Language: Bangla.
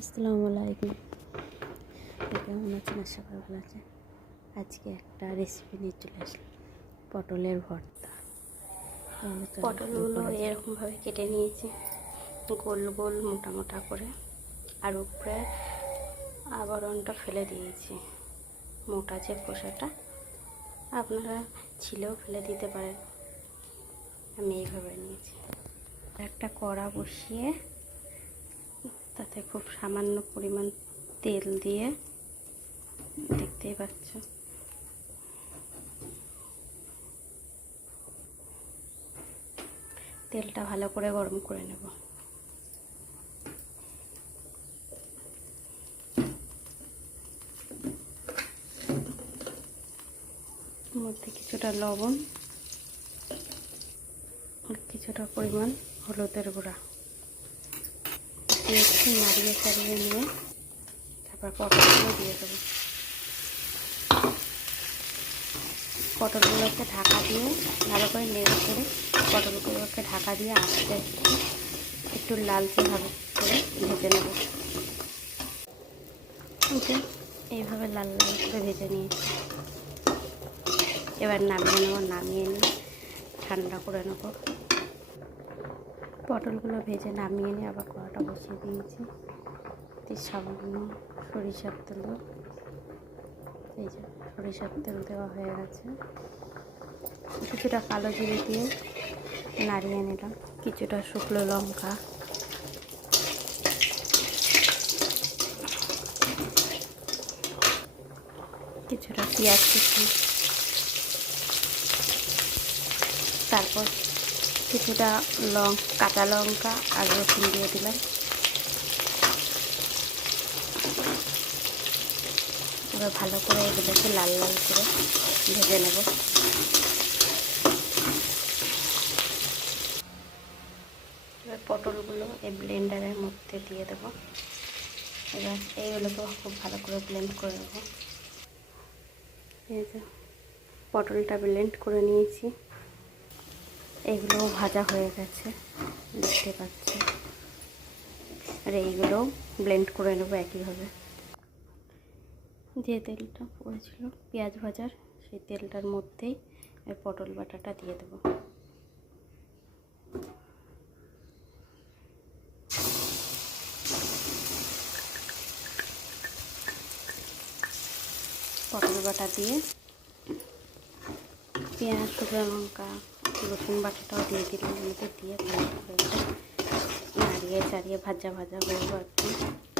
আসসালামু আলাইকুম। কেমন আছেন? আশা করি ভালো আছেন। আজকে একটা রেসিপি নিয়ে চলে আসলাম, পটলের ভর্তা। পটলগুলো এরকমভাবে কেটে নিয়েছি, গোল গোল মোটা মোটা করে, আর উপরে আবরণটা ফেলে দিয়েছি। মোটা যে খোসাটা আপনারা ছিলেও ফেলে দিতে পারেন, আমি এইভাবে নিয়েছি। একটা কড়া বসিয়ে তাতে খুব সামান্য পরিমাণ তেল দিয়ে, দেখতেই পাচ্ছ, তেলটা ভালো করে গরম করে নেব। মধ্যে কিছুটা লবণ, কিছুটা পরিমাণ হলুদের গুঁড়া দিয়ে একটু নাড়িয়ে চাড়িয়ে নিয়ে তারপর পটলগুলো দিয়ে দেবো। পটলগুলোকে ঢাকা দিয়ে ভালো করে নেড়ে করে পটলগুলোকে ঢাকা দিয়ে আস্তে একটু লালচে ভাবে করে ভেজে নেব। এইভাবে লাল লাল করে ভেজে নিয়েছি। এবার নামিয়ে নেব, নামিয়ে নিয়ে ঠান্ডা করে নেব। পটলগুলো ভেজে নামিয়ে নিয়ে আবার কড়াটা বসিয়ে দিয়েছি। সামান্য সরিষার তেল, এই যে সরিষার তেল দেওয়া হয়ে গেছে। কিছুটা কালো জিরে দিয়ে নাড়িয়ে নিলাম, কিছুটা শুকনো লঙ্কা, কিছুটা পেঁয়াজ কুচি, তারপর কিছুটা কাঁচা লঙ্কা আর রসুন দিয়ে দিলাম। এবার ভালো করে এগুলোকে লাল লাল করে ভেজে নেব। এবার পটলগুলো এই ব্লেন্ডারের মধ্যে দিয়ে দেবো। এবার এইগুলোকে খুব ভালো করে ব্লেন্ড করে নেব। এই যে পটলটা ব্লেন্ড করে নিয়েছি, এগুলোও ভাজা হয়ে গেছে, দেখতে পাচ্ছি। আর এইগুলোও ব্লেন্ড করে নেবো একইভাবে। যে তেলটা পড়েছিল পেঁয়াজ ভাজার, সেই তেলটার মধ্যেই এই পটল বাটাটা দিয়ে দেবো। পটল বাটা দিয়ে পেঁয়াজ, শুকনো লঙ্কা, রসুন বাটাটাও দিয়ে দিলাম। মধ্যে দিয়ে ভালো করে নাড়িয়ে চাড়িয়ে ভাজা ভাজা হয়ে যাবে।